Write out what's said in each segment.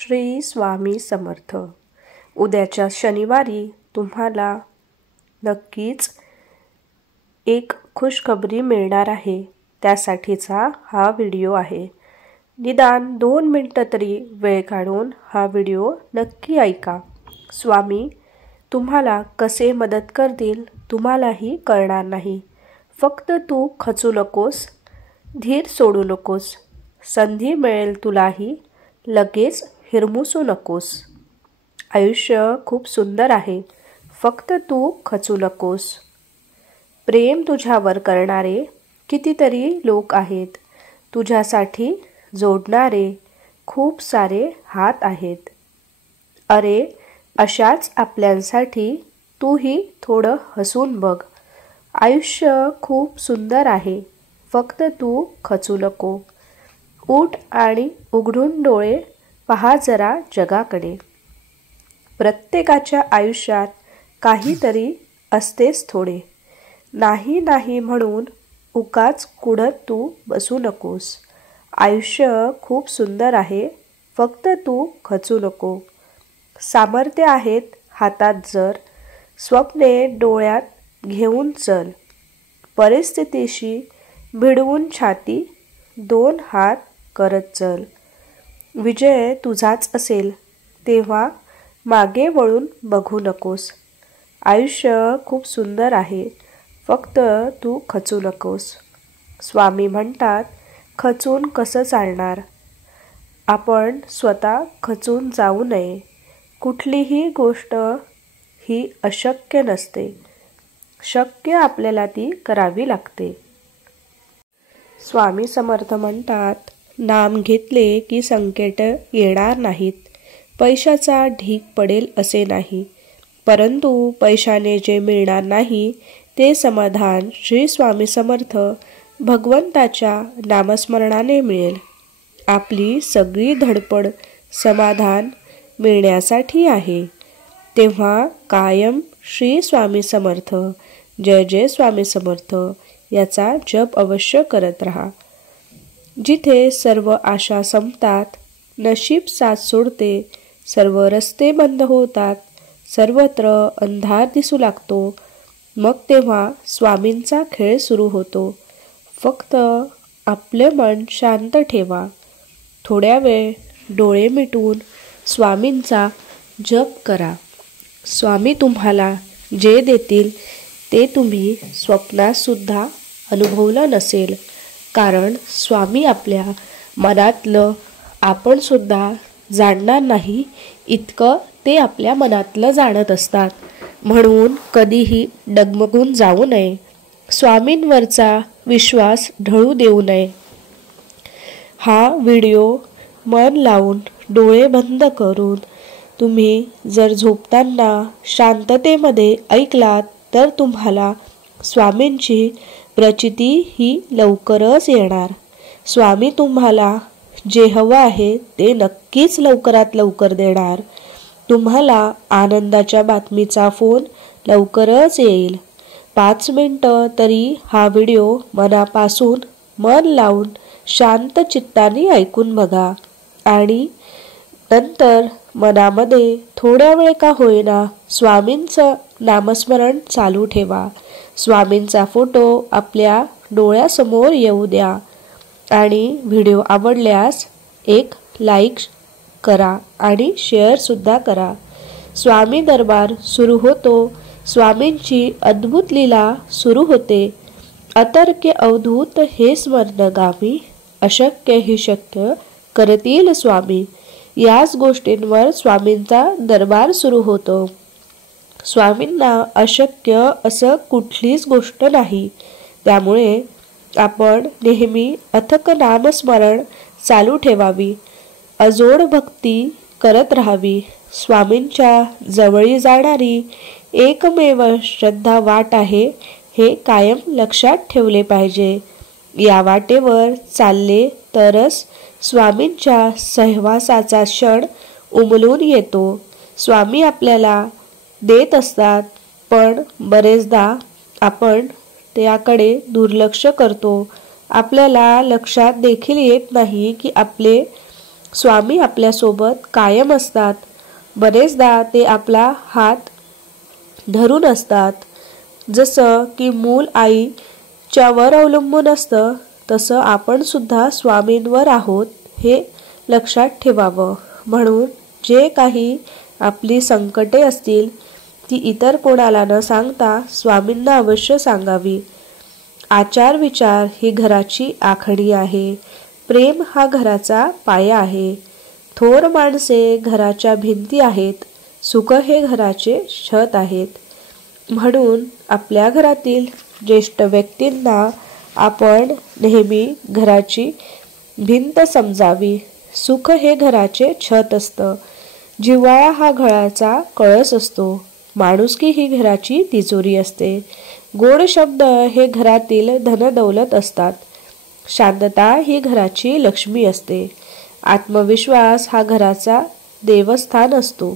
श्री स्वामी समर्थ। उद्याच्या शनिवारी तुम्हाला नक्कीच एक खुशखबरी मिळणार आहे, त्यासाठीचा हा व्हिडिओ आहे। निदान 2 मिनिटं तरी वेळ काढून हा व्हिडिओ नक्की ऐका। स्वामी तुम्हाला कसे मदत करतील तुम्हालाही कळणार नाही। फक्त तू खचू नकोस, धीर सोडू नकोस। संधी मिळेल तुलाही, लगेच हिरमुसू नकोस। आयुष्य खूप सुंदर आहे, फक्त तू खचू नकोस। प्रेम तुझ्यावर करणारे कितीतरी लोक आहेत, तुझ्यासाठी जोडणारे खूप सारे हात आहेत। अरे अशाच आपल्यांसाठी तूही थोडं हसून बघ। आयुष्य खूप सुंदर आहे, फक्त तू खचू नको। उठ आणि उघडून डोळे पहा जरा जगाकडे। प्रत्येकाच्या आयुष्यात काहीतरी असतेच थोडे। नाही नाही म्हणून उगाच कुढत तू बसू नकोस। आयुष्य खूप सुंदर आहे, फक्त तू खचू नको। सामर्थ्य आहेत हातात जर, स्वप्ने डोळ्यात घेऊन चल। परिस्थितीशी भिडवून छाती 2 हात करत चल। विजय तुझाच असेल तेव्हा मागे वळून बघू नकोस। आयुष्य खूप सुंदर आहे, फक्त तू खचू नकोस। स्वामी म्हणतात, खचून कसं चालणार? आपण स्वतः खचून जाऊ नये। कुठलीही गोष्ट ही अशक्य नसते, शक्य आपल्याला ती करावी लागते। स्वामी समर्थ म्हणतात, नाम घेतले की संकट येणार नाहीत। पैशाचा ढीग पडेल असे नाही, परंतु पैशाने जे मिळणार नाही ते समाधान श्री स्वामी समर्थ भगवंताच्या नामस्मरणाने मिळेल। आपली सगळी धडपड समाधान मिळण्यासाठी आहे, तेव्हा कायम श्री स्वामी समर्थ, जय जय स्वामी समर्थ याचा जप अवश्य करत राहा। जिथे सर्व आशा संपतात, नशीब साथ सोडते, सर्व रस्ते बंद होतात, सर्वत्र अंधार दिसू लागतो, मग तेव्हा स्वामींचा खेळ सुरू होतो। फक्त आपले मन शांत ठेवा। थोड्या वेळ डोळे मिटून स्वामींचा जप करा। स्वामी तुम्हाला जे देतील ते तुम्ही स्वप्नात सुद्धा अनुभवलं नसेल, कारण स्वामी आपल्या मनातलं आपण सुद्धा जाणणार नाही इतकं ते आपल्या मनातलं जाणत असतात। म्हणून कधीही डगमगून जाऊ नये, स्वामींवरचा विश्वास ढळू देऊ नये। हा व्हिडिओ मन लावून डोळे बंद करून तुम्ही जर झोपताना शांततेमध्ये ऐकलात तर तुम्हाला स्वामींची प्रचिती ही लवकरच येणार। स्वामी तुम्हाला जे हवं आहे ते नक्कीच लवकरात लवकर देणार। तुम्हाला आनंदाच्या बातमीचा फोन लवकरच येईल। 5 मिनिटं तरी हा व्हिडिओ मनापासून मन लावून शांत चित्ताने ऐकून बघा आणि नंतर मनामध्ये थोड्या वेळ का होईना स्वामींचं नामस्मरण चालू ठेवा। स्वामींचा फोटो आपल्या डोळ्यासमोर येऊ द्या आणि व्हिडिओ आवडल्यास एक लाईक करा आणि शेअर सुद्धा करा। स्वामी दरबार सुरू होतो, स्वामींची अद्भुत लीला सुरू होते। अतर्क्य अवधूत हे स्मरण गावी, अशक्य ही शक्य करतील स्वामी। याच गोष्टींवर स्वामींचा दरबार सुरू होतो। स्वामींना अशक्य असं कुठलीच गोष्ट नाही, त्यामुळे आपण नेहमी अथक नामस्मरण चालू ठेवावी, अजोड भक्ती करत राहावी। स्वामींच्या जवळी जाणारी एकमेव श्रद्धा वाट आहे, हे कायम लक्षात ठेवले पाहिजे। या वाटेवर चालले तरच स्वामींच्या सहवासाचा क्षण उमलून येतो। स्वामी आपल्याला देत असतात, पण बरेचदा आपण त्याकडे दुर्लक्ष करतो। आपल्याला लक्षात देखील येत नाही की आपले स्वामी आपल्यासोबत कायम असतात. बरेचदा ते आपला हात धरून असतात. जसं की मूल आईच्या वर अवलंबून असतं, तसं आपण सुद्धा स्वामींवर आहोत हे लक्षात ठेवावं. म्हणून जे काही आपली संकटे असतील ती इतर कोणाला न सांगता स्वामींना अवश्य सांगावी. आचार विचार ही घराची आखणी आहे. प्रेम हा घराचा पाया आहे. थोर माणसे घराच्या भिंती आहेत. सुख हे घराचे छत आहेत. म्हणून आपल्या घरातील ज्येष्ठ व्यक्तींना आपण नेहमी घराची भिंत समजावी. सुख हे घराचे छत असतं. जिव्हाळा हा घराचा कळस असतो. माणुसकी ही घराची तिजोरी असते. गोड शब्द हे घरातील धनदौलत असतात. शांतता ही घराची लक्ष्मी असते. आत्मविश्वास हा घराचा देवस्थान असतो.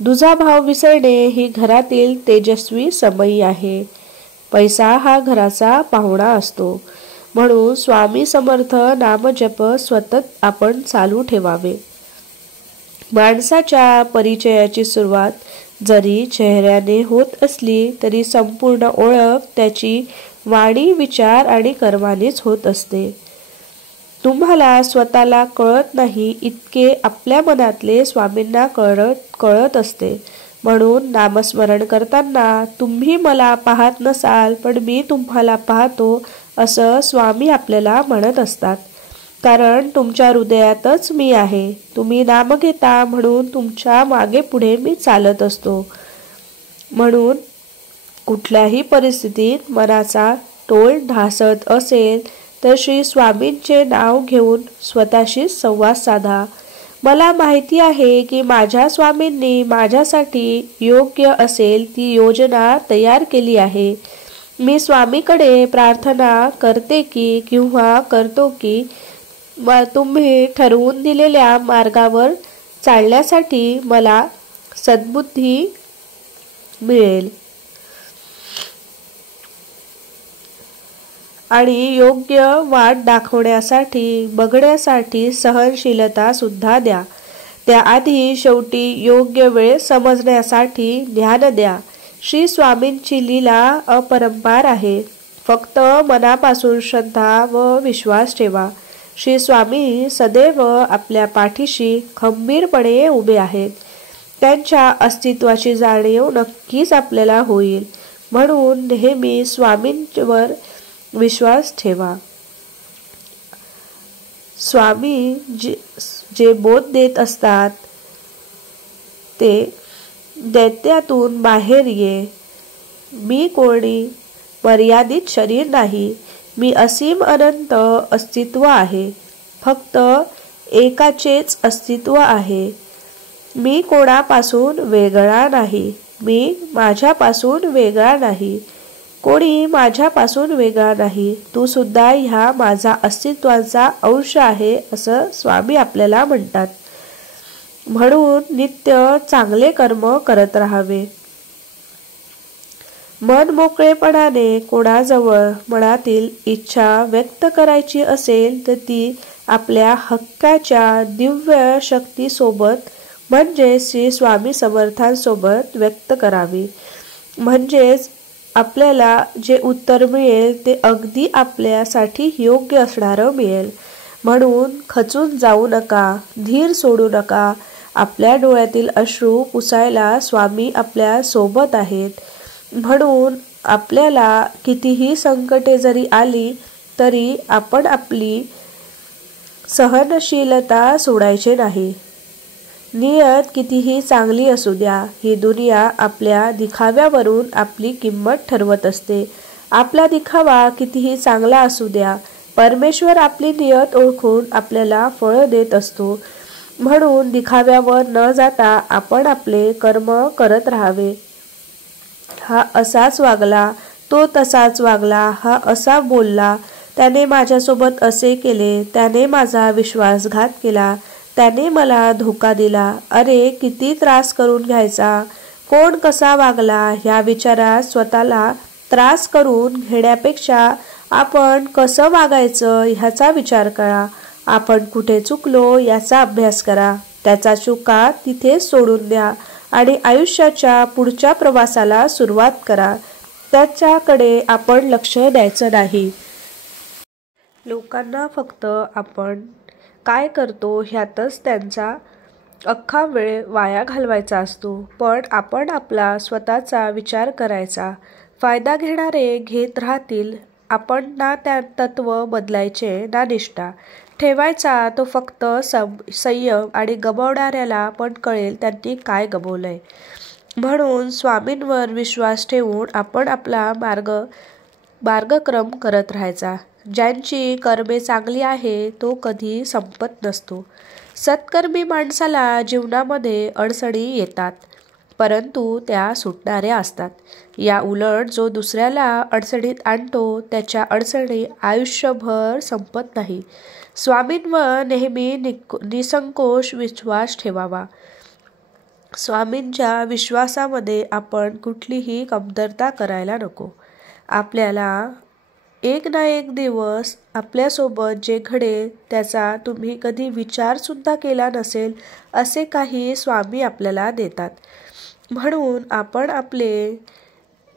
दुजाभाव विसरणे ही घरातील तेजस्वी समयी आहे. पैसा हा घराचा पाहुणा असतो. म्हणून स्वामी समर्थ नामजप सतत आपण चालू ठेवावे. माणसाच्या परिचयाची सुरुवात जरी चेहऱ्याने होत असली तरी संपूर्ण ओळख त्याची वाणी, विचार आणि कर्मानेच होत असते. तुम्हाला स्वतःला कळत नाही इतके आपल्या मनातले स्वामींना कळत असते. म्हणून नामस्मरण करताना तुम्ही मला पाहत नसाल पण मी तुम्हाला पाहतो असं स्वामी आपल्याला म्हणत असतात. कारण तुमच्या हृदयातच मी आहे. तुम्ही नाम घेता म्हणून तुमच्या मागे पुढे मी चालत असतो. म्हणून कुठल्याही परिस्थितीत मनाचा तोल ढासळत असेल तर श्री स्वामींचे नाव घेऊन स्वतःशी संवाद साधा. मला माहिती आहे की माझ्या स्वामींनी माझ्यासाठी योग्य असेल ती योजना तयार केली आहे. मी स्वामीकडे प्रार्थना करते की किंवा करतो की तुम्ही ठरवून दिलेल्या मार्गावर चालण्यासाठी मला सद्बुद्धी मिळेल आणि योग्य वाट दाखवण्यासाठी बघण्यासाठी सहनशीलता सुद्धा द्या. त्याआधी शेवटी योग्य वेळ समजण्यासाठी ज्ञान द्या. श्री स्वामींची लीला अपरंपार आहे. फक्त मनापासून श्रद्धा व विश्वास ठेवा. श्री स्वामी सदैव आपल्या पाठीशी खंबीरपणे उभे आहेत. त्यांच्या अस्तित्वाची जाणीव नक्कीच आपल्याला होईल. म्हणून नेहमी स्वामींवर विश्वास ठेवा. स्वामी जे बोध देत असतात ते दैत्यातून बाहेर ये. मी कोणी मर्यादित शरीर नाही. मी असीम अनंत अस्तित्व आहे. फक्त एकाचेच अस्तित्व आहे. मी कोणापासून वेगळा नाही. मी माझ्यापासून वेगळा नाही. कोणी माझ्यापासून वेगळा नाही. तू सुद्धा ह्या माझा अस्तित्वाचा अंश आहे असं स्वामी आपल्याला म्हणतात. म्हणून नित्य चांगले कर्म करत राहावे. मन मोकळेपणाने कोणाजवळ मनातील इच्छा व्यक्त करायची असेल तर ती आपल्या हक्काच्या दिव्य शक्तीसोबत म्हणजे श्री स्वामी समर्थांसोबत व्यक्त करावी. म्हणजेच आपल्याला जे उत्तर मिळेल ते अगदी आपल्यासाठी योग्य असणारं मिळेल. म्हणून खचून जाऊ नका. धीर सोडू नका. आपल्या डोळ्यातील अश्रू पुसायला स्वामी आपल्या सोबत आहेत. म्हणून आपल्याला कितीही संकटे जरी आली तरी आपण आपली सहनशीलता सोडायची नाही. नियत कितीही चांगली असू द्या, ही दुनिया आपल्या दिखाव्यावरून आपली किंमत ठरवत असते. आपला दिखावा कितीही चांगला असू द्या, परमेश्वर आपली नियत ओळखून आपल्याला फळ देत असतो. म्हणून दिखाव्यावर न जाता आपण आपले कर्म करत राहावे. हा असाच वागला, तो तसाच वागला, हा असा बोलला, त्याने माझ्यासोबत असे केले, त्याने माझा विश्वासघात केला, त्याने मला धोका दिला. अरे किती त्रास करून घ्यायचा. कोण कसा वागला ह्या विचारात स्वतःला त्रास करून घेण्यापेक्षा आपण कसं वागायचं ह्याचा विचार करा. आपण कुठे चुकलो याचा अभ्यास करा, त्याचा चुका तिथेच सोडून द्या आणि आयुष्याच्या पुढच्या प्रवासाला सुरुवात करा. त्याच्याकडे आपण लक्ष द्यायचं नाही. लोकांना फक्त आपण काय करतो ह्यातच त्यांचा अख्खा वेळ वाया घालवायचा असतो. पण आपण आपला स्वतःचा विचार करायचा. फायदा घेणारे घेत राहतील. आपण ना त्या तत्व बदलायचे ना निष्ठा ठेवायचा. तो फक्त संयम आणि गमावणाऱ्याला पण कळेल त्यांनी काय गमावलंय. म्हणून स्वामींवर विश्वास ठेवून आपण आपला मार्गक्रम करत राहायचा. ज्यांची कर्मे चांगली आहे तो कधी संपत नसतो. सत्कर्मी माणसाला जीवनामध्ये अडचणी येतात, परंतु त्या सुटणाऱ्या असतात. या उलट जो दुसऱ्याला अडचणीत आणतो त्याच्या अडचणी आयुष्यभर संपत नाही. स्वामींवर नेहमी निसंकोच विश्वास ठेवावा. स्वामींच्या विश्वासामध्ये आपण कुठलीही कमतरता करायला नको. आपल्याला एक ना एक दिवस आपल्यासोबत जे घडेल त्याचा तुम्ही कधी विचारसुद्धा केला नसेल असे काही स्वामी आपल्याला देतात. म्हणून आपण आपले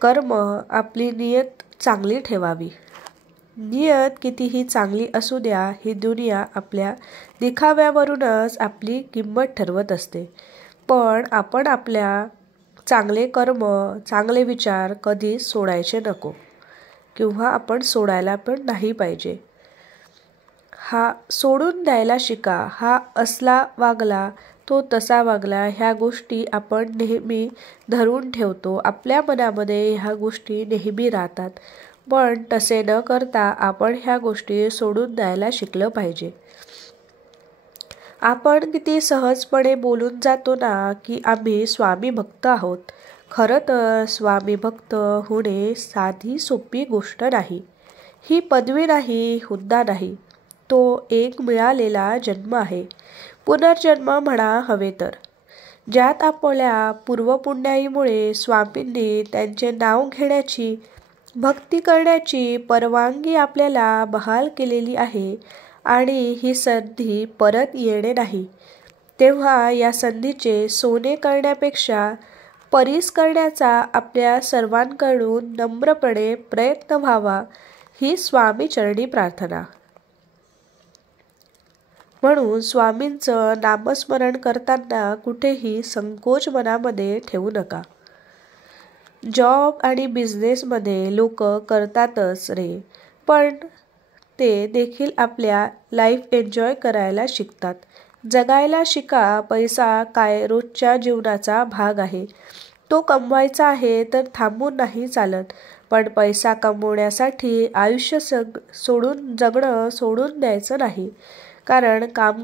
कर्म, आपली नियत चांगली ठेवावी. नियत कितीही चांगली असू द्या, ही दुनिया आपल्या दिखाव्यावरूनच आपली किंमत ठरवत असते. पण आपण आपल्या चांगले कर्म, चांगले विचार कधीच सोडायचे नको किंवा आपण सोडायला पण नाही पाहिजे. हा सोडून द्यायला शिका. हा असला वागला, तो तसा वागला, ह्या गोष्टी आपण नेहमी धरून ठेवतो. आपल्या मनामध्ये ह्या गोष्टी नेहमी राहतात. पण तसे न करता आपण ह्या गोष्टी सोडून द्यायला शिकलं पाहिजे. आपण किती सहजपणे बोलून जातो ना की आम्ही स्वामी भक्त आहोत. खरं तर स्वामी भक्त होणे साधी सोपी गोष्ट नाही. ही पदवी नाही, हुद्दा नाही. तो एक मिळालेला जन्म आहे. पुनर्जन्म म्हणा हवे तर, ज्यात आपल्या पूर्वपुण्याईमुळे स्वामींनी त्यांचे नाव घेण्याची, भक्ती करण्याची परवानगी आपल्याला बहाल केलेली आहे आणि ही संधी परत येणे नाही. तेव्हा या संधीचे सोने करण्यापेक्षा परीस करण्याचा आपल्या सर्वांकडून नम्रपणे प्रयत्न व्हावा, ही स्वामी चरणी प्रार्थना. म्हणून स्वामींचं नामस्मरण करताना कुठेही संकोच मनामध्ये ठेवू नका. जॉब आणि बिझनेसमध्ये लोक करतातच रे, पण ते देखील आपल्या लाईफ एन्जॉय करायला शिकतात. जगायला शिका. पैसा काय रोजच्या जीवनाचा भाग आहे. तो कमवायचा आहे तर थांबून नाही चालत. पण पैसा कमवण्यासाठी आयुष्य सोडून जगणं सोडून द्यायचं नाही. कारण काम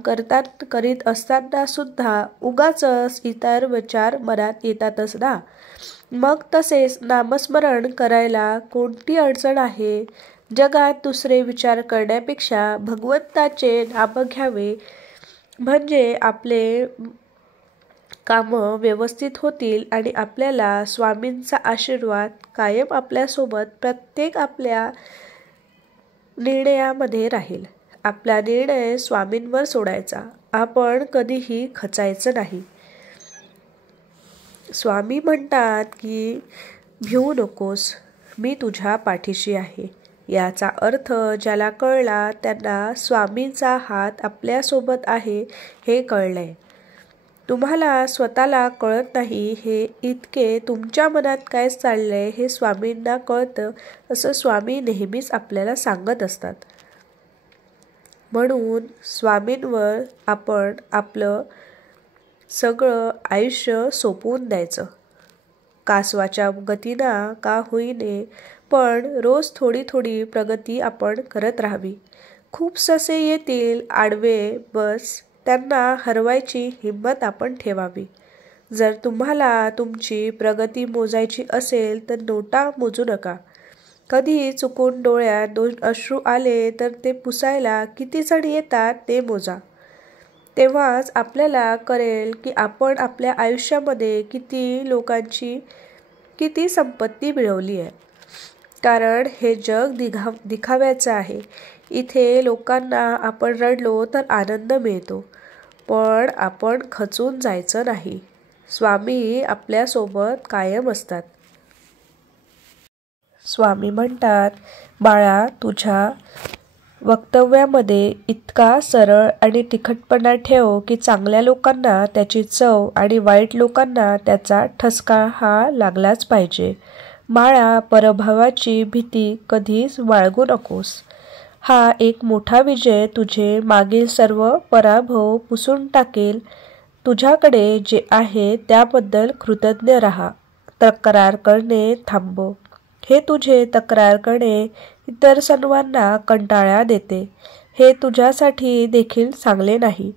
करीत असताना सुद्धा उगाचच इतर विचार मनात येतातच ना. मग तसेच नामस्मरण करायला कोणती अडचण आहे. जगात दुसरे विचार करण्यापेक्षा भगवंताचे नाम घ्यावे, म्हणजे आपले कामं व्यवस्थित होतील आणि आपल्याला स्वामींचा आशीर्वाद कायम आपल्यासोबत प्रत्येक आपल्या निर्णयामध्ये राहील. आपला निर्णय स्वामींवर सोडायचा. आपण कधीही खचायचं नाही. स्वामी म्हणतात की भिवू नकोस, मी तुझ्या पाठीशी आहे. याचा अर्थ ज्याला कळला त्यांना स्वामींचा हात आपल्यासोबत आहे हे कळलंय. तुम्हाला स्वतःला कळत नाही हे इतके तुमच्या मनात काय चाललंय हे स्वामींना कळतं, असं स्वामी नेहमीच आपल्याला सांगत असतात. म्हणून स्वामींवर आपण आपलं सगळं आयुष्य सोपवून द्यायचं. कासवाच्या गतीनं का होईने, पण रोज थोडी थोडी प्रगती आपण करत राहावी. खूप ससे येतील आडवे, बस त्यांना हरवायची हिंमत आपण ठेवावी. जर तुम्हाला तुमची प्रगती मोजायची असेल तर नोटा मोजू नका. कधी चुकून डोळ्यात 2 अश्रू आले तर ते पुसायला किती जण येतात ते मोजा. तेव्हाच आपल्याला कळेल की आपण आपल्या आयुष्यामध्ये किती लोकांची किती संपत्ती मिळवली आहे. कारण हे जग दिखाव्याचं आहे. इथे लोकांना आपण रडलो तर आनंद मिळतो, पण आपण खचून जायचं नाही. स्वामी आपल्यासोबत कायम असतात. स्वामी म्हणतात, बाळा, तुझ्या वक्तव्यामध्ये इतका सरळ आणि तिखटपणा ठेव की चांगल्या लोकांना त्याची चव आणि वाईट लोकांना त्याचा ठसका हा लागलाच पाहिजे. बाळा, पराभवाची भीती कधीच बाळगू नकोस. हा एक मोठा विजय तुझे मागील सर्व पराभव पुसून टाकेल. तुझ्याकडे जे आहे त्याबद्दल कृतज्ञ राहा. तक्रार करणे थांबव. हे तुझे तक्रार करणे इतर सर्वांना कंटाळा देते. हे तुझ्यासाठी देखील चांगले नाही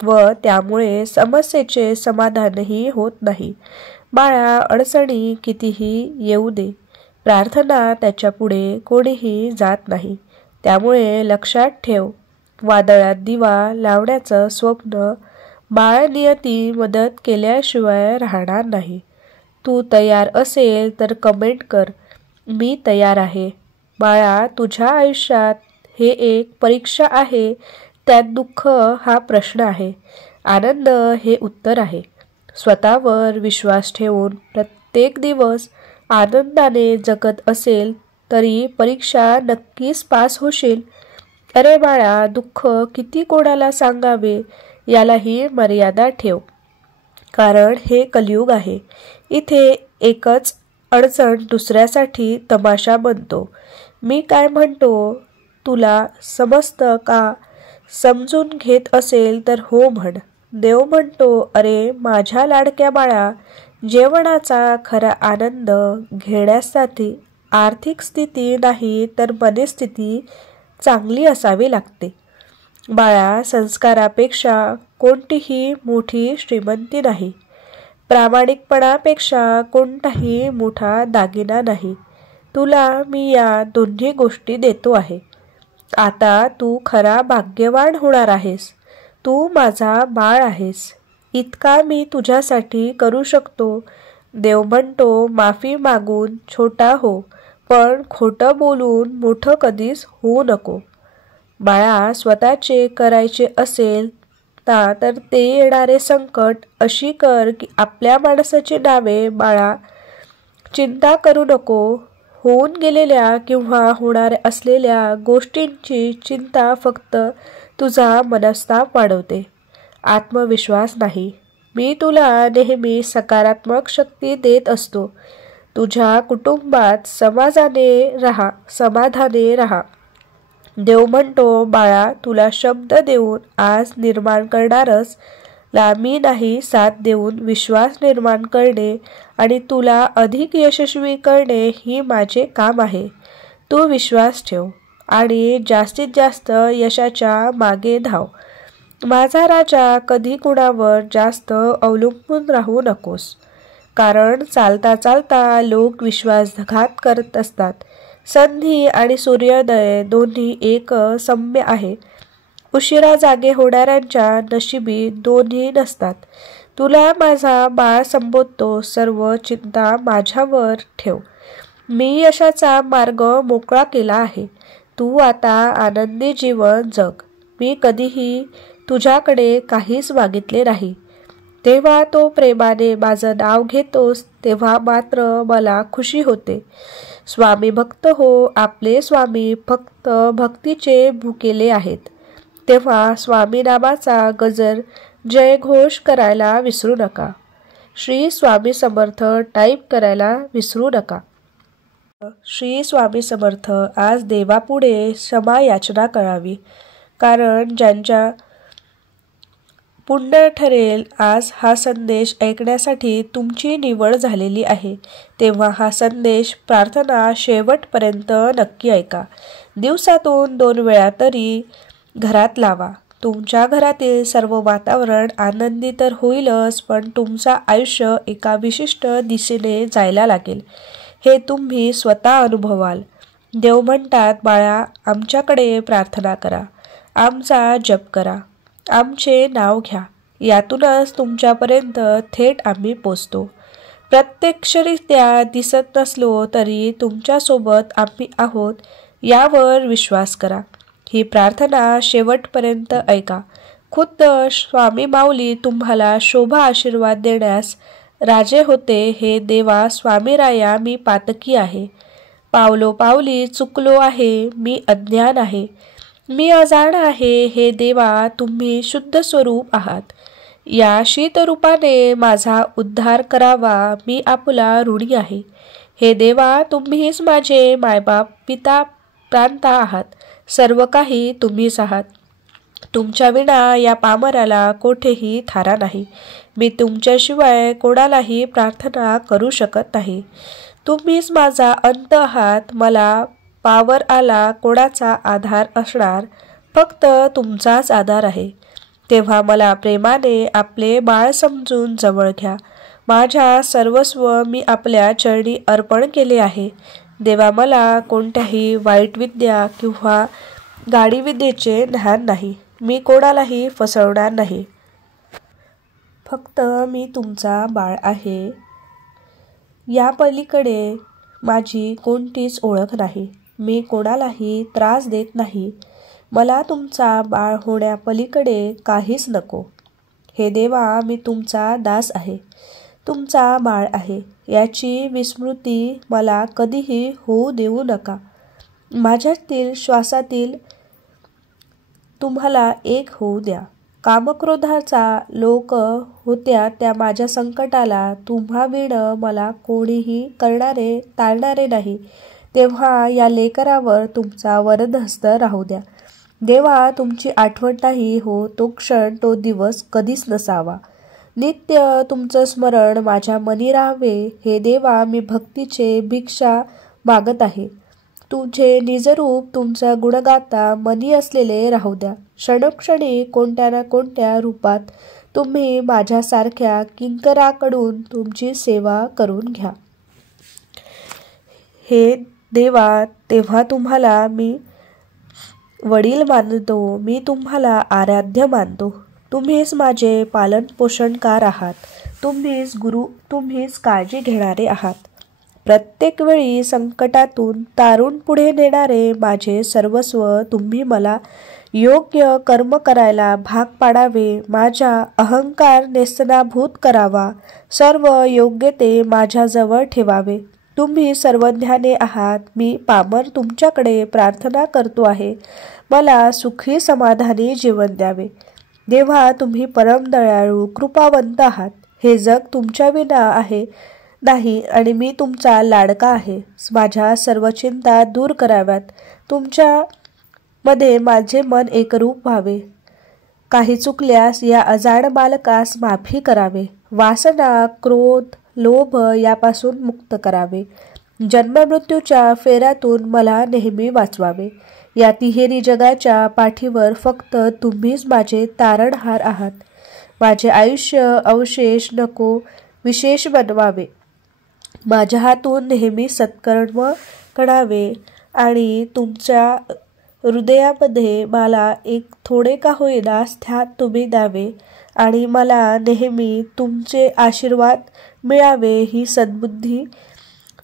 व त्यामुळे समस्येचे समाधानही होत नाही. बाळा, अडचणी कितीही येऊ दे, प्रार्थना त्याच्यापुढे कोणीही जात नाही. त्यामुळे लक्षात ठेव, वादळात दिवा लावण्याचं स्वप्न बाळ नियती मदत केल्याशिवाय राहणार नाही. तू तयार असेल तर कमेंट कर, मी तयार आहे. बाळा, तुझ्या आयुष्यात हे एक परीक्षा आहे. त्यात दुःख हा प्रश्न आहे, आनंद हे उत्तर आहे. स्वतःवर विश्वास ठेवून प्रत्येक दिवस आनंदाने जगत असेल तरी परीक्षा नक्कीच पास होशील. अरे बाळा, दुःख किती कोणाला सांगावे यालाही मर्यादा ठेव, कारण हे कलियुग आहे. इथे एकच अडचण दुसऱ्यासाठी तमाशा बनतो. मी काय म्हणतो तुला समजतं का? समजून घेत असेल तर हो म्हण. देव म्हणतो, अरे माझ्या लाडक्या बाळा, जेवणाचा खरा आनंद घेण्यासाठी आर्थिक स्थिती नाही तर मनस्थिती चांगली असावी लागते. बाळा, संस्कारापेक्षा कोणतीही मोठी श्रीमंती नाही. प्रामाणिकपणापेक्षा कोणताही मोठा दागिना नाही. तुला मी या दोन्ही गोष्टी देतो आहे. आता तू खरा भाग्यवान होणार आहेस. तू माझा बाळ आहेस. इतका मी तुझ्यासाठी करू शकतो. देव म्हणतो, माफी मागून छोटा हो, पण खोटं बोलून मोठं कधीच होऊ नको. बाळा, स्वतःचे करायचे असेल तर ते येणारे संकट अशी कर की आपल्या माणसाची नावे. बाळा, चिंता करू नको. होऊन गेलेल्या किंवा होणार असलेल्या गोष्टींची चिंता फक्त तुझा मनस्ताप वाढवते, आत्मविश्वास नाही. मी तुला नेहमी सकारात्मक शक्ती देत असतो. तुझ्या कुटुंबात समाधाने राहा. देव म्हणतो, बाळा, तुला शब्द देऊन आज निर्माण करणारच ला मी नाही, साथ देऊन विश्वास निर्माण करणे आणि तुला अधिक यशस्वी करणे ही माझे काम आहे. तू विश्वास ठेव आणि जास्तीत जास्त यशाच्या मागे धाव. माझा राजा, कधी कुणावर जास्त अवलंबून राहू नकोस, कारण चालता चालता लोक विश्वासघात करत असतात. संधी आणि सूर्योदय दोन्ही एक सम्य आहे. उशिरा जागे होणाऱ्यांच्या नशिबी दोन्ही नसतात. तुला माझा बाळ संबोधतो. सर्व चिंता माझ्यावर ठेव. मी यशाचा मार्ग मोकळा केला आहे. तू आता आनंदी जीवन जग. मी कधीही तुझ्याकडे काहीच मागितले नाही. तेव्हा तो प्रेमाने माझं नाव घेतोस तेव्हा मात्र मला खुशी होते. स्वामी भक्त हो, आपले स्वामी फक्त भक्तीचे भुकेले आहेत. तेव्हा स्वामी नामाचा गजर जयघोष करायला विसरू नका. श्री स्वामी समर्थ टाईप करायला विसरू नका. श्री स्वामी समर्थ. आज देवापुढे क्षमा याचना करावी, कारण ज्यांच्या पुण्य ठरेल. आज हा संदेश ऐकण्यासाठी तुमची निवड झालेली आहे, तेव्हा हा संदेश प्रार्थना शेवटपर्यंत नक्की ऐका. दिवसातून 2 वेळा तरी घरात लावा. तुमच्या घरातील सर्व वातावरण आनंदी तर होईलच, पण तुमचं आयुष्य एका विशिष्ट दिशेने जायला लागेल, हे तुम्ही स्वतः अनुभवाल. देव म्हणतात, बाळा, आमच्याकडे प्रार्थना करा, आमचा जप करा, आमचे नाव घ्या. यातूनच तुमच्यापर्यंत थेट आम्ही पोचतो. प्रत्यक्षरित्या दिसत नसलो तरी तुमच्यासोबत आम्ही आहोत यावर विश्वास करा. ही प्रार्थना शेवटपर्यंत ऐका. खुद्द स्वामी माऊली तुम्हाला शोभा आशीर्वाद देण्यास राजे होते. हे देवा स्वामीराया, मी पातकी आहे. पावलो पावली चुकलो आहे. मी अज्ञान आहे. मी अजाण आहे. हे देवा तुम्ही शुद्ध स्वरूप आहात. या शीतरूपाने माझा उद्धार करावा. मी आपला ऋणी आहे. हे देवा तुम्हीच माझे मायबाप, पिता, प्रांता आहात. सर्व काही तुम्हीच आहात. तुमच्या विना या पामराला कोठेही थारा नाही. मी तुमच्याशिवाय कोणालाही प्रार्थना करू शकत नाही. तुम्हीच माझा अंत आहात. मला पावर आला कोणाचा आधार असणार, फक्त तुमचाच आधार आहे. तेव्हा मला प्रेमाने आपले बाळ समजून जवळ घ्या. माझ्या सर्वस्व मी आपल्या चरणी अर्पण केले आहे. देवा मला कोणत्याही वाईट विद्या किंवा गाडीविद्येचे ज्ञान नाही. मी कोणालाही फसवणार नाही. फक्त मी तुमचा बाळ आहे. या पलीकडे माझी कोणतीच ओळख नाही. मी कोणालाही त्रास देत नाही. मला तुमचा बाळ होण्यापलीकडे काहीच नको. हे देवा मी तुमचा दास आहे, तुमचा बाळ आहे. याची विस्मृती मला कधीही होऊ देऊ नका. माझ्यातील श्वासातील तुम्हाला एक होऊ द्या. कामक्रोधाचा लोक होत्या त्या माझ्या संकटाला तुम्हा विण मला कोणीही टाळणारे नाही. तेव्हा या लेकरावर तुमचा वरदहस्त राहू द्या. देवा तुमची आठवण नाही हो, तो क्षण, तो दिवस कधीच नसावा. नित्य तुमचं स्मरण माझ्या मनी राहावे. हे देवा मी भक्तीचे भिक्षा मागत आहे. तुझे निजरूप तुमचा गुणगाता मनी असलेले राहू द्या. क्षणोक्षणी कोणत्या ना कोणत्या रूपात तुम्ही माझ्यासारख्या किंकराकडून तुमची सेवा करून घ्या. हे देवा तेव्हा तुम्हाला मी वडील मानतो. मी तुम्हाला आराध्य मानतो. तुम्हीच माझे पालन पोषणकार आहात. तुम्हीच गुरु, तुम्हीच काळजी घेणारे आहात. प्रत्येक वेळी संकटातून तारून पुढे नेणारे माझे सर्वस्व तुम्ही मला योग्य कर्म करायला भाग पाडावे. माझा अहंकार नेस्तनाभूत करावा. सर्व योग्य ते माझ्याजवळ ठेवावे. तुम्ही सर्वज्ञाने आहात. मी पामर तुमच्याकडे प्रार्थना करतो आहे. मला सुखी समाधानी जीवन द्यावे. देवा तुम्ही परम दयाळू कृपावंत आहात. हे जग तुमच्या विना आहे नाही आणि मी तुमचा लाडका आहे. माझ्या सर्व चिंता दूर कराव्यात. तुमच्या मध्ये माझे मन एकरूप व्हावे. काही चुकल्यास या अजाण बालकास माफी करावे. वासना, क्रोध, लोभ यापासून मुक्त करावे. जन्ममृत्यूच्या फेऱ्यातून मला नेहमी वाचवावे. या तिहेरी जगाच्या पाठीवर फक्त तुम्हीच माझे तारणहार आहात. माझे आयुष्य अवशेष नको विशेष बनवावे. माझ्या हातून नेहमी सत्कर्म घडावे आणि तुमच्या हृदयामध्ये मला एक थोडे का होईना स्थान तुम्ही द्यावे आणि मला नेहमी तुमचे आशीर्वाद मिळावे. ही सद्बुद्धी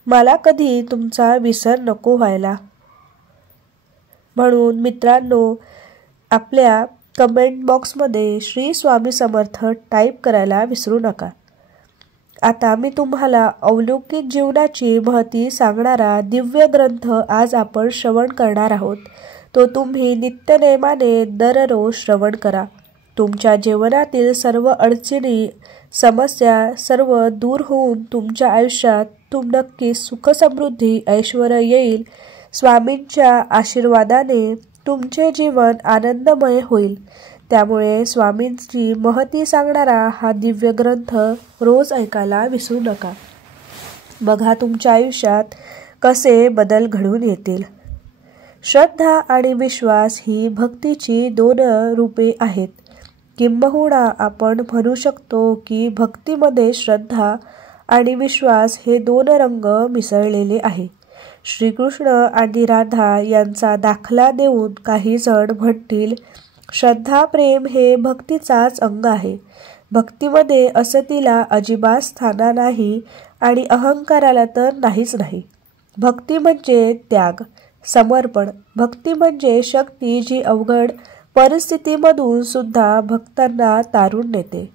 मला कधी तुमचा विसर नको व्हायला. म्हणून मित्रांनो, आपल्या कमेंट बॉक्समध्ये श्री स्वामी समर्थ टाईप करायला विसरू नका. आता मी तुम्हाला अलौकिक जीवनाची महती सांगणारा दिव्य ग्रंथ आज आपण श्रवण करणार आहोत. तो तुम्ही नित्यनेमाने दररोज श्रवण करा. तुमच्या जीवनातील सर्व अडचणी, समस्या सर्व दूर होऊन तुमच्या आयुष्यात नक्की सुख, समृद्धी, ऐश्वर येईल. स्वामींच्या आशीर्वादाने तुमचे जीवन आनंदमय होईल. त्यामुळे स्वामींची महती सांगणारा हा दिव्य ग्रंथ रोज ऐकायला विसरू नका. बघा तुमच्या आयुष्यात कसे बदल घडून येतील. श्रद्धा आणि विश्वास ही भक्तीची दोन रूपे आहेत. किंबहुना आपण म्हणू शकतो की भक्तीमध्ये श्रद्धा आणि विश्वास हे दोन रंग मिसळलेले आहे. श्रीकृष्ण आणि राधा यांचा दाखला देऊन काही जण म्हणतील, श्रद्धा प्रेम हे भक्तीचाच अंग आहे. भक्तीमध्ये असतीला अजिबात स्थान नाही आणि अहंकाराला तर नाहीच नाही. भक्ती म्हणजे त्याग, समर्पण. भक्ती म्हणजे शक्ती जी अवघड परिस्थितीमधून सुद्धा भक्तांना तारून नेते.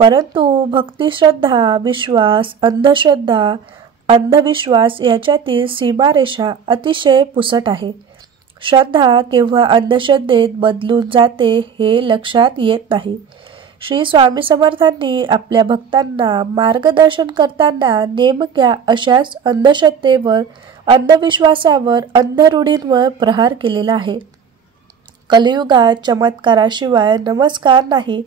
परंतु भक्ती, श्रद्धा, विश्वास, अंधश्रद्धा, अंधविश्वास याच्यातील सीमारेषा अतिशय पुसट आहे. श्रद्धा केव्हा अंधश्रद्धेत बदलून जाते हे लक्षात येत नाही. श्री स्वामी समर्थांनी आपल्या भक्तांना मार्गदर्शन करताना नेमक्या अशाच अंधश्रद्धेवर, अंधविश्वासावर, अंधरूढींवर प्रहार केलेला आहे. कलियुगात चमत्काराशिवाय नमस्कार नाही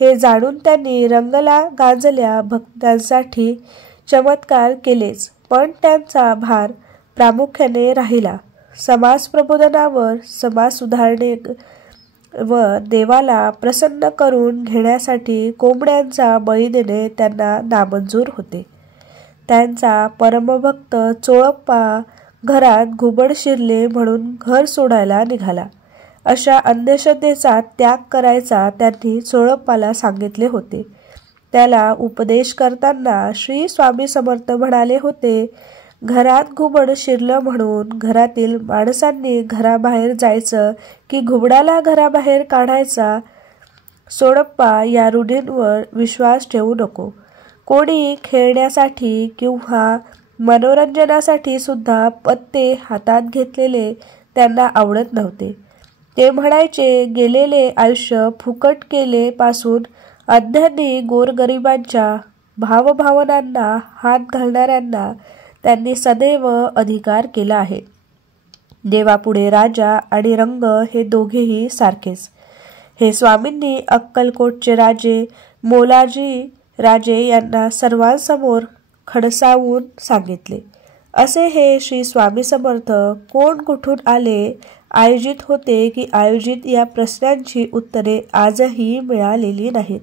हे जाणून त्यांनी रंगला गांजल्या भक्तांसाठी चमत्कार केलेच, पण त्यांचा भार प्रामुख्याने राहिला समाज प्रबोधनावर, समाज सुधारणे व देवाला प्रसन्न करून घेण्यासाठी कोंबड्यांचा बळी देणे त्यांना नामंजूर होते. त्यांचा परमभक्त चोळप्पा घरात घुबड शिरले म्हणून घर सोडायला निघाला. अशा अंधश्रद्धेचा त्याग करायचा त्यांनी चोळप्पाला सांगितले होते. त्याला उपदेश करताना श्री स्वामी समर्थ म्हणाले होते, घरात घुबड शिरलं म्हणून घरातील माणसांनी घराबाहेर जायचं की घुबडाला घराबाहेर काढायचा. चोळप्पा, या रूढींवर विश्वास ठेवू नको. कोणी खेळण्यासाठी किंवा मनोरंजनासाठी सुद्धा पत्ते हातात घेतलेले त्यांना आवडत नव्हते. ते म्हणायचे, गेलेले आयुष्य फुकट केले पासून अज्ञानी गोरगरिबांच्या भावभावनांना हात घालणाऱ्यांना त्यांनी सदैव अधिकार केला आहे. देवापुढे राजा आणि रंग हे दोघेही सारखेच. हे स्वामींनी अक्कलकोटचे राजे मोलाजी राजे यांना सर्वांसमोर खडसावून सांगितले. असे हे श्री स्वामी समर्थ कोण, कुठून आले, आयोजित होते की आयोजित या प्रश्नांची उत्तरे आजही मिळालेली नाहीत.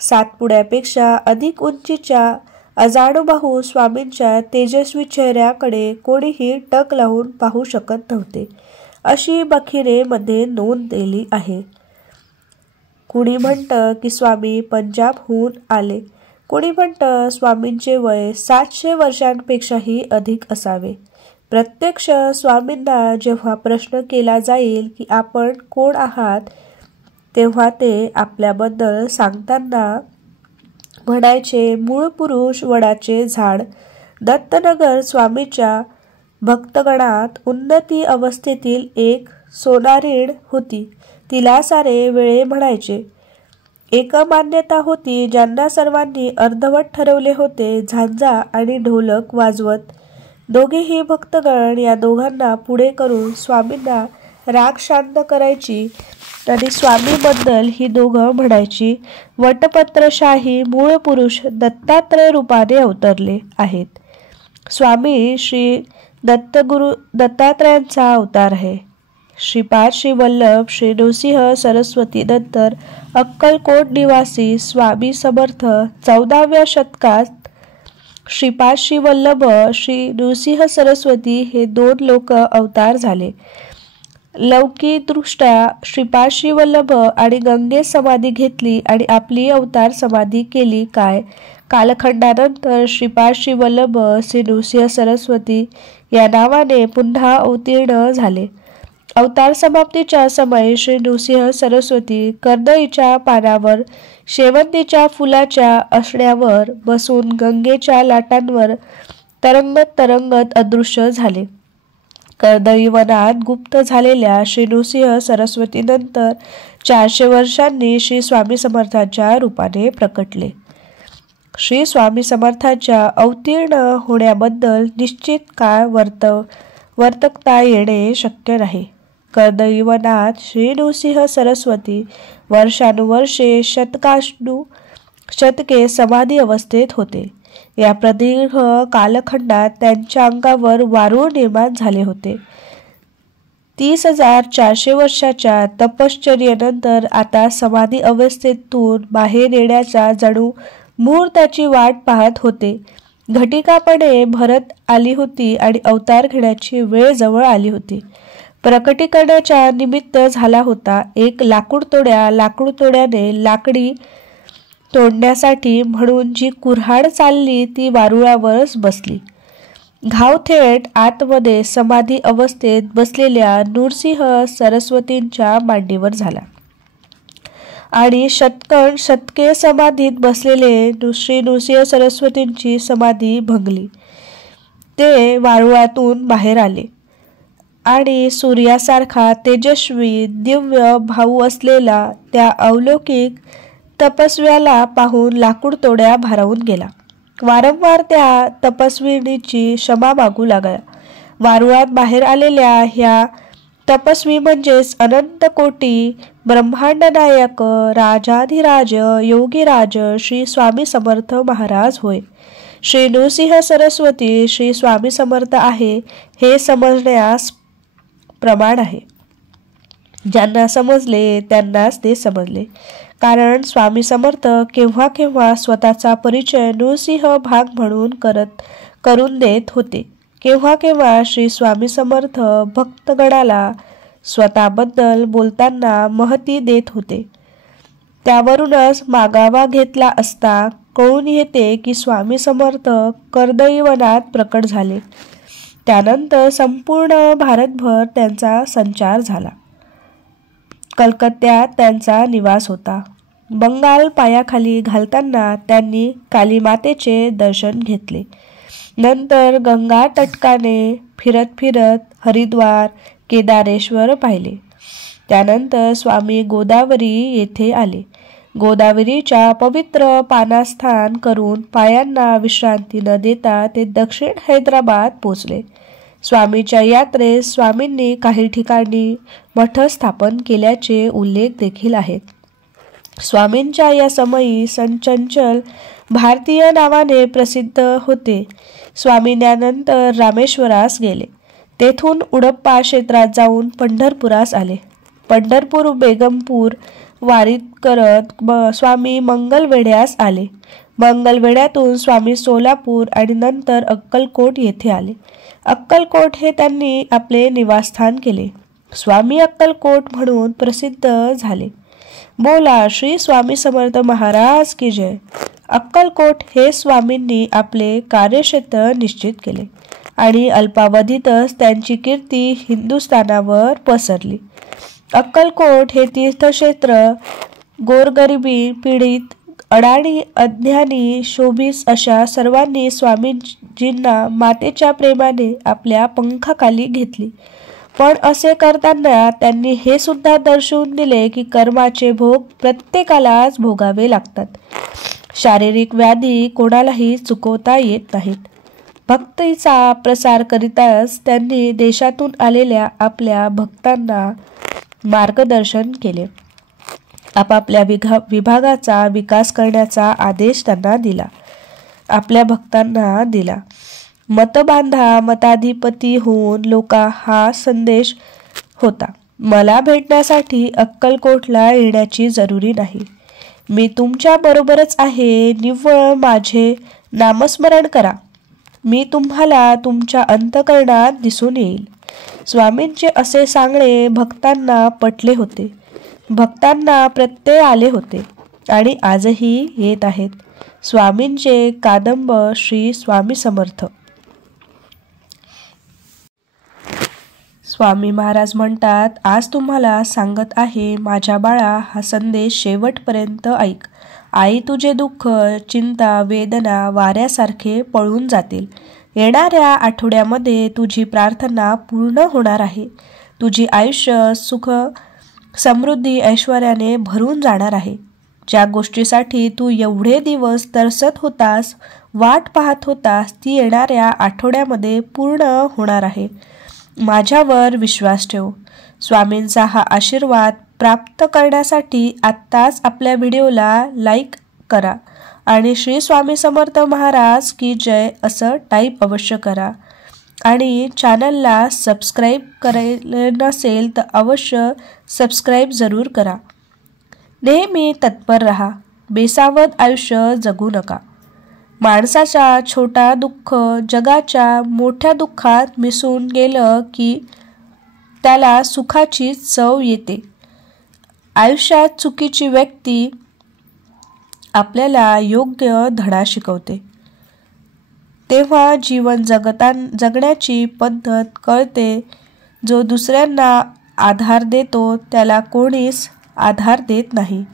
सातपुड्यापेक्षा अधिक उंचीच्या अजाणुबाहू स्वामींच्या तेजस्वी चेहऱ्याकडे कोणीही टक लावून पाहू शकत नव्हते, अशी बखिरे मध्ये नोंदलेली आहे. कुणी म्हणतं की स्वामी पंजाबहून आले, कुणी म्हणतं स्वामींचे वय 700 वर्षांपेक्षाही अधिक असावे. प्रत्यक्ष स्वामींना जेव्हा प्रश्न केला जाईल की आपण कोण आहात, तेव्हा ते आपल्याबद्दल सांगताना म्हणायचे, मूळ पुरुष वडाचे झाड. दत्तनगर स्वामीच्या भक्तगणात उन्नती अवस्थेतील एक सोनारीण होती. तिला सारे वेळे म्हणायचे. एक मान्यता होती, ज्यांना सर्वांनी अर्धवट ठरवले होते. झांजा आणि ढोलक वाजवत दोघेही भक्तगण या दोघांना पुढे करून स्वामींना राग शांत करायची आणि स्वामीबद्दल ही दोघं म्हणायची, वटपत्रशाही मूळ पुरुष दत्तात्रय रूपाने अवतरले आहेत. स्वामी श्री दत्तात्रयांचा अवतार आहे. श्रीपाद श्री वल्लभ श्री नृसिंह सरस्वती नंतर अक्कलकोट निवासी स्वामी समर्थ 14व्या शतकात श्रीपाद श्री वल्लभ श्री नृसिंह सरस्वती हे दोन लोक अवतार झाले. लौकिकदृष्ट्या श्रीपाद श्री वल्लभ आणि गंगेत समाधी घेतली आणि आपली अवतार समाधी केली. काय कालखंडानंतर श्रीपाद श्री वल्लभ श्री नृसिंह सरस्वती या नावाने पुन्हा अवतीर्ण झाले. अवतार समाप्तीच्या समयी श्री नृसिंह सरस्वती कर्दळीच्या पानावर शेवंतीच्या फुलाच्या असण्यावर बसून गंगेच्या लाटांवर तरंगत तरंगत अदृश्य झाले. कर्दळी वनात गुप्त झालेल्या श्री नृसिंह सरस्वती नंतर 400 वर्षांनी श्री स्वामी समर्थांच्या रूपाने प्रकटले. श्री स्वामी समर्थांच्या अवतीर्ण होण्याबद्दल निश्चित काळ वर्तकता येणे शक्य नाही. कर्दळी वनात श्री नृसिंह सरस्वती वर्षानुवर्षे शतके समाधी अवस्थेत होते. या प्रदीर्घ कालखंडात त्यांच्या अंगावर वारूळ निर्माण झाले होते. 30,400 वर्षाच्या तपश्चर्येनंतर आता समाधी अवस्थेतून बाहेर येण्याचा जणू मुहूर्ताची वाट पाहत होते. घटिकापणे भरत आली होती आणि अवतार घेण्याची वेळ जवळ आली होती. प्रकटीकरणाचा निमित्त झाला होता. एक लाकूडतोड्याने लाकडी तोडण्यासाठी म्हणून जी कुऱ्हाड चालली ती वारुळावरच बसली. घाव थेट आतमध्ये समाधी अवस्थेत बसलेल्या नृसिंह सरस्वतींच्या मांडीवर झाला आणि शतके समाधीत बसलेले श्री नृसिंह सरस्वतींची समाधी भंगली. ते वारुळातून बाहेर आले आणि सूर्यासारखा तेजस्वी दिव्य भाऊ असलेला त्या अलौकिक तपस्व्याला पाहून लाकूड तोड्या भारावून गेला. वारंवार त्या तपस्विनीची क्षमा मागू लागला. वारुळात बाहेर आलेल्या ह्या तपस्वी म्हणजेच अनंत कोटी ब्रह्मांड नायक राजाधिराज योगीराज श्री स्वामी समर्थ महाराज होय. श्री नृसिंह सरस्वती श्री स्वामी समर्थ आहे हे समजण्यास प्रमाण आहे. ज्यांना समजले त्यांनाच ते समजले. कारण स्वामी समर्थ केव्हा केव्हा स्वतःचा परिचय नृसिंह भाग म्हणून करून देत होते. केव्हा केव्हा श्री स्वामी समर्थ भक्तगणाला स्वतःबद्दल बोलताना महती देत होते. त्यावरूनच मागावा घेतला असता कळून येते की स्वामी समर्थ कर्दळीवनात प्रकट झाले. त्यानंतर संपूर्ण भारतभर त्यांचा संचार झाला. कलकत्त्यात त्यांचा निवास होता. बंगाल पायाखाली घालताना त्यांनी कालीमातेचे दर्शन घेतले. नंतर गंगा तटकाने फिरत फिरत हरिद्वार केदारेश्वर पाहिले. त्यानंतर स्वामी गोदावरी येथे आले. गोदावरीच्या पवित्र पानास्थान करून पायांना विश्रांती न देता ते दक्षिण हैदराबाद पोचले. स्वामीच्या यात्रेत स्वामींनी काही ठिकाणी मठ स्थापन केल्याचे उल्लेख देखील आहेत. स्वामींच्या या समयी चंचल भारतीय नावाने प्रसिद्ध होते. स्वामी त्यानंतर रामेश्वरास गेले. तेथून उडप्पा क्षेत्रात जाऊन पंढरपुरास आले. पंढरपूर बेगमपूर वारीत करत स्वामी मंगलवेढ्यास आले. मंगलवेढ्यातून स्वामी सोलापूर आणि नंतर अक्कलकोट येथे आले. अक्कलकोट हे त्यांनी आपले निवासस्थान केले. स्वामी अक्कलकोट म्हणून प्रसिद्ध झाले. बोला श्री स्वामी समर्थ महाराज की जय. अक्कलकोट हे स्वामींनी आपले कार्यक्षेत्र निश्चित केले आणि अल्पावधीतच त्यांची कीर्ती हिंदुस्थानावर पसरली. अक्कलकोट हे तीर्थक्षेत्र गोरगरिबी पीडित अडाणी अज्ञानी शोभीस अशा सर्वांनी स्वामीजींना मातेच्या प्रेमाने आपल्या पंखाखाली घेतली. पण असे करताना त्यांनी हे सुद्धा दर्शवून दिले की कर्माचे भोग प्रत्येकालाच भोगावे लागतात. शारीरिक व्याधी कोणालाही चुकवता येत नाहीत. भक्तीचा प्रसार करीताच त्यांनी देशातून आलेल्या आपल्या भक्तांना मार्गदर्शन केले. आपापल्या विभागाचा विकास करण्याचा आदेश त्यांना दिला. आपल्या भक्तांना दिला. मत बांधा मताधिपती होऊन लोका हा संदेश होता. मला भेटण्यासाठी अक्कलकोटला येण्याची जरुरी नाही. मी तुमच्या बरोबरच आहे. निव्वळ माझे नामस्मरण करा. मी तुम्हाला तुमच्या अंतःकरणात दिसून येईल. स्वामींचे असे सांगणे भक्तांना पटले होते. भक्तांना प्रत्यय आले होते आणि आजही येत आहेत. स्वामींचे कादंब श्री स्वामी समर्थ. स्वामी महाराज म्हणतात, आज तुम्हाला सांगत आहे माझ्या बाळा, हा संदेश शेवटपर्यंत ऐक. आई तुझे दुःख चिंता वेदना वाऱ्यासारखे पळून जातील. येणाऱ्या आठवड्यामध्ये तुझी प्रार्थना पूर्ण होणार आहे. तुझी आयुष्य सुख समृद्धी ऐश्वर्याने भरून जाणार आहे. ज्या गोष्टीसाठी तू एवढे दिवस तरसत होतास वाट पाहत होतास ती येणाऱ्या आठवड्यामध्ये पूर्ण होणार आहे. माझ्यावर विश्वास ठेव. स्वामींचा हा आशीर्वाद प्राप्त करण्यासाठी आत्ताच आपल्या व्हिडिओला लाईक करा आणि श्री स्वामी समर्थ महाराज की जय असं टाईप अवश्य करा आणि चॅनलला सबस्क्राईब करायला नसेल तर अवश्य सबस्क्राईब जरूर करा. नेहमी तत्पर रहा. बेसावध आयुष्य जगू नका. माणसाचा छोटा दुःख जगाच्या मोठ्या दुःखात मिसळून गेलं की त्याला सुखाची चव येते. आयुष्यात चुकीची व्यक्ती आपल्याला योग्य धडा शिकवते. तेव्हा जीवन जगण्याची पद्धत कळते. जो दुसऱ्यांना आधार देतो त्याला कोणीच आधार देत नाही.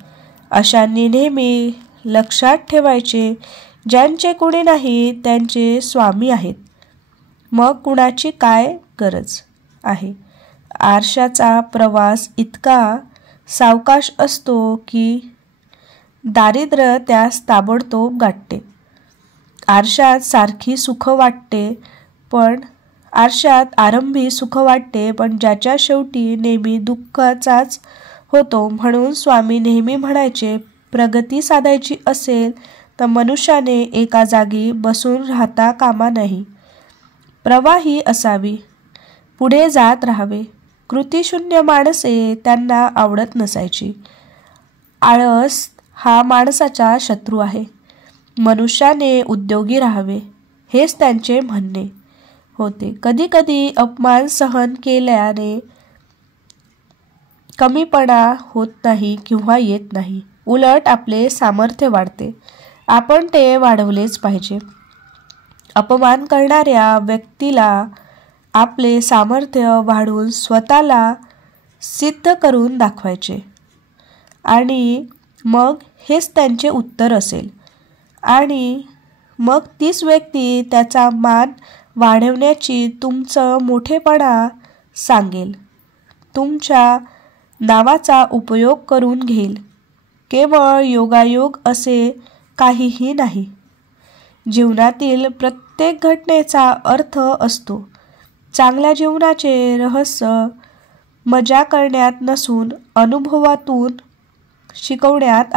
अशांनी नेहमी लक्षात ठेवायचे, ज्यांचे कोणी नाही त्यांचे स्वामी आहेत. मग कुणाची काय गरज आहे. आरशाचा प्रवास इतका सावकाश असतो की दारिद्र्य त्यास ताबडतोब गाठते. आरशात आरंभी सुख वाटते, पण ज्याच्या शेवटी नेहमी दुःखाचाच होतो. म्हणून स्वामी नेहमी म्हणायचे, प्रगती साधायची असेल तर मनुष्याने एका जागी बसून राहता कामा नाही. प्रवाही असावी, पुढे जात राहावे. कृतिशून्य माणसे त्यांना आवडत नसायची. आळस हा माणसाचा शत्रू आहे. मनुष्याने उद्योगी राहावे हेच त्यांचे म्हणणे होते. कधी कधी अपमान सहन केल्याने कमीपणा होत नाही किंवा येत नाही. उलट आपले सामर्थ्य वाढते. आपण ते वाढवलेच पाहिजे. अपमान करणाऱ्या व्यक्तीला आपले सामर्थ्य वाढवून स्वतःला सिद्ध करून दाखवायचे आणि मग हेच त्यांचे उत्तर असेल. आणि मग तीच व्यक्ती त्याचा मान वाढवण्याची तुमचं मोठेपणा सांगेल, तुमच्या नावाचा उपयोग करून घेईल. केवळ योगायोग असे काहीही नाही. जीवनातील प्रत्येक घटनेचा अर्थ असतो. चांगल्या जीवनाचे रहस्य मजा करण्यात नसून अनुभवातून शिकण्यात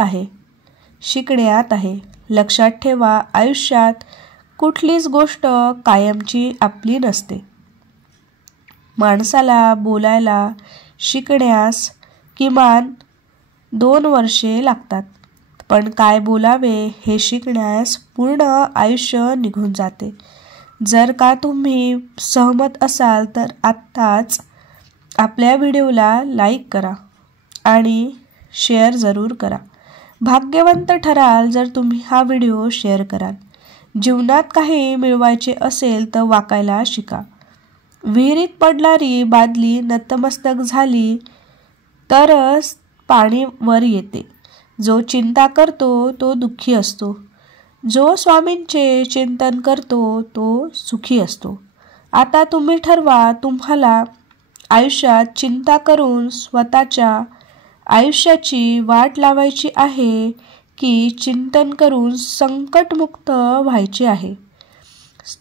आहे. लक्षात ठेवा, आयुष्यात कुठलीच गोष्ट कायमची आपली नसते. माणसाला बोलायला शिकण्यास किमान 2 वर्षे लागतात, पण काय बोलावे हे शिकण्यास पूर्ण आयुष्य निघून जाते. जर का तुम्ही सहमत असाल तर आत्ताच आपल्या व्हिडिओला लाईक करा आणि शेअर जरूर करा. भाग्यवंत ठराल जर तुम्ही हा व्हिडिओ शेअर कराल. जीवनात काही मिळवायचे असेल तर वाकायला शिका. विहिरीत पडणारी बादली नतमस्तक झाली तरच पाणी वर येते. जो चिंता करतो तो दुःखी असतो. जो स्वामींचे चिंतन करतो तो सुखी असतो. आता तुम्ही ठरवा, तुम्हाला आयुष्यात चिंता करून स्वतःच्या आयुष्याची वाट लावायची आहे की चिंतन करून संकटमुक्त व्हायचे आहे.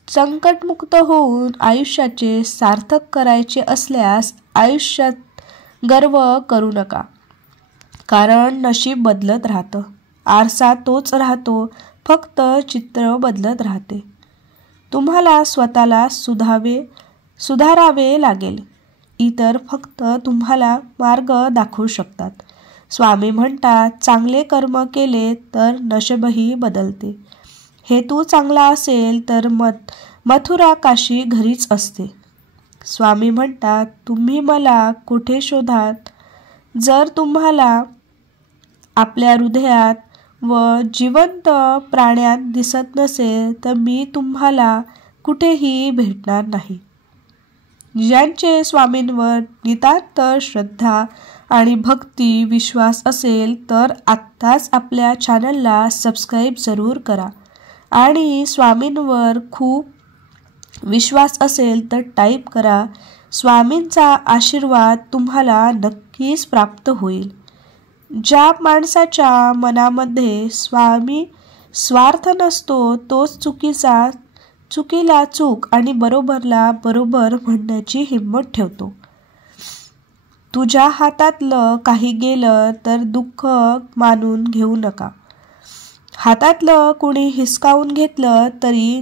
संकटमुक्त होऊन आयुष्याचे सार्थक करायचे असल्यास आयुष्यात गर्व करू नका, कारण नशीब बदलत राहतं. आरसा तोच राहतो, फक्त चित्र बदलत राहते. तुम्हाला स्वतःला सुधारावे लागेल. इतर फक्त तुम्हाला मार्ग दाखवू शकतात. स्वामी म्हणतात, चांगले कर्म केले तर नशीबही बदलते. हेतू चांगला असेल तर मथुरा काशी घरीच असते. स्वामी म्हणतात, तुम्ही मला कुठे शोधाल? जर तुम्हाला आपल्या हृदयात व जिवंत प्राण्यात दिसत नसेल तर मी तुम्हाला कुठेही भेटणार नाही. ज्यांचे स्वामींवर नितांत श्रद्धा आणि भक्ती विश्वास असेल तर आत्ताच आपल्या चॅनलला सबस्क्राईब जरूर करा. आणि स्वामींवर खूप विश्वास असेल तर टाईप करा, स्वामींचा आशीर्वाद तुम्हाला नक्कीच प्राप्त होईल. ज्या माणसाच्या मनामध्ये स्वार्थ नसतो तोच चुकीला चूक आणि बरोबरला बरोबर म्हणण्याची हिंमत ठेवतो. तुझ्या हातातलं काही गेलं तर दुःख मानून घेऊ नका. हातातलं कुणी हिसकावून घेतलं तरी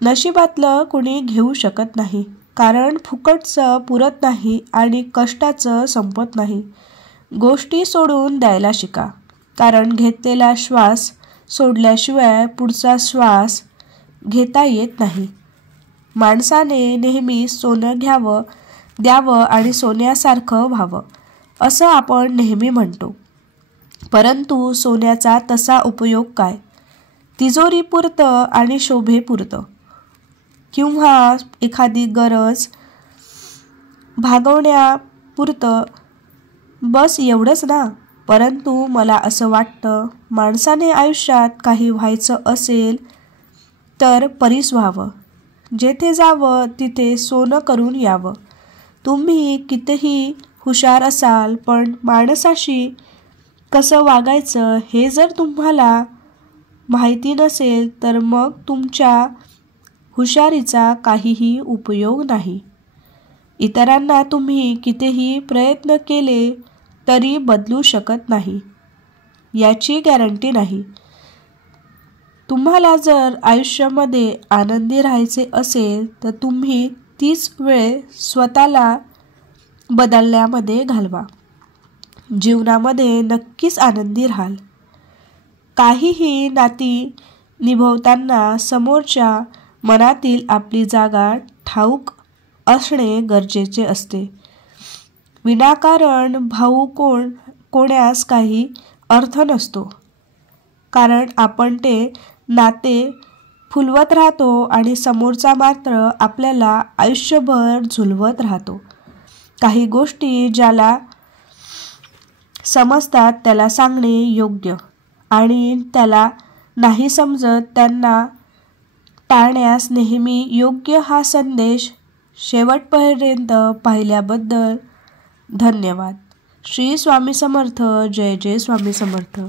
नशिबातलं कुणी घेऊ शकत नाही, कारण फुकटचं पुरत नाही आणि कष्टाचं संपत नाही. गोष्टी सोडून द्यायला शिका, कारण घेतलेला श्वास सोडल्याशिवाय पुढचा श्वास घेता येत नाही. माणसाने नेहमी सोनं द्यावं आणि सोन्यासारखं व्हावं असं आपण नेहमी म्हणतो, परंतु सोन्याचा तसा उपयोग काय? तिजोरीपुरतं आणि शोभेपुरतं किंवा एखादी गरज भागवण्यापुरतं बस एवढंच ना. परंतु मला असं वाटतं, माणसाने आयुष्यात काही व्हायचं असेल तर परीस व्हावं. जेथे जावं तिथे सोनं करून यावं. तुम्ही कितीही हुशार असाल, पण माणसाशी कसं वागायचं हे जर तुम्हाला माहिती नसेल तर मग तुमच्या हुशारीचा काहीही उपयोग नाही. इतरांना तुम्ही कितीही प्रयत्न केले तरी बदलू शकत नाही, याची गॅरंटी नाही. तुम्हाला जर आयुष्यामध्ये आनंदी राहायचे असेल तर तुम्ही तीच वेळ स्वतःला बदलण्यामध्ये घालवा. जीवनामध्ये नक्कीच आनंदी राहाल. काहीही नाती निभवताना समोरच्या मनातील आपली जागा ठाऊक असणे गरजेचे असते. विनाकारण भाऊ कोण्यास काही अर्थ नसतो, कारण आपण ते नाते फुलवत राहतो आणि समोरचा मात्र आपल्याला आयुष्यभर झुलवत राहतो. काही गोष्टी ज्याला समजतात त्याला सांगणे योग्य आणि त्याला नाही समजत त्यांना टाळण्यास नेहमी योग्य. हा संदेश शेवटपर्यंत पाहिल्याबद्दल धन्यवाद. श्री स्वामी समर्थ. जय जय स्वामी समर्थ.